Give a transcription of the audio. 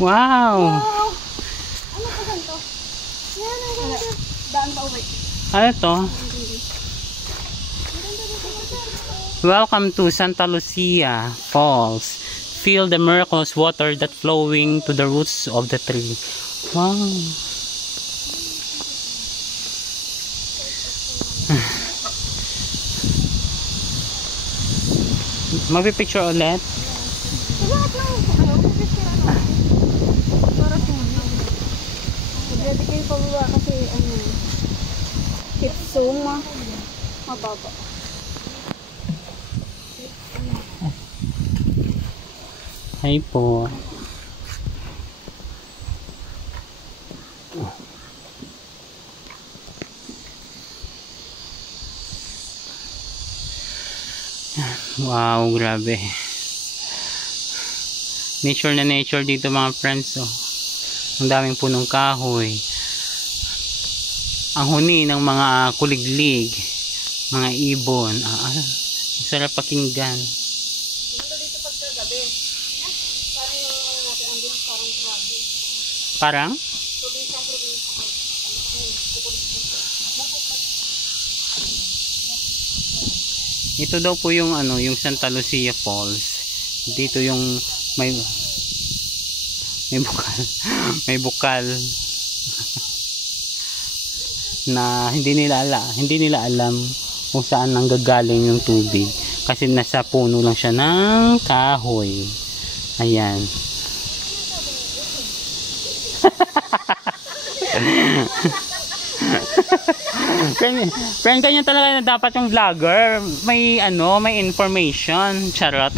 Wow! Ano pa ganito? Yan, ang ganda. Daan pa uwi. Ano to? Welcome to Santa Lucia Falls. Feel the miraculous water that flowing to the roots of the tree. Wow! Magpipicture ulit? Bakit lang ano? Pipicture ano? Para sunog. Pwede kayo pababa kasi ano. Kitsuma. Mababa. Hi po. Wow, grabe. Nature na nature dito mga friends. Oh. Ang daming punong kahoy. Ang huni ng mga kuliglig, mga ibon. Sarap pakinggan. Dito pagkagabi. Parang yung ano natin, ambience parang grabe. Parang? Ito daw po yung ano, yung Santa Lucia Falls. Dito yung may bukal. May bukal na hindi nila alam kung saan nanggagaling yung tubig kasi nasa puno lang siya ng kahoy. Ayan. Friend, ganyan talaga na dapat yung vlogger. May ano, may information. Charot.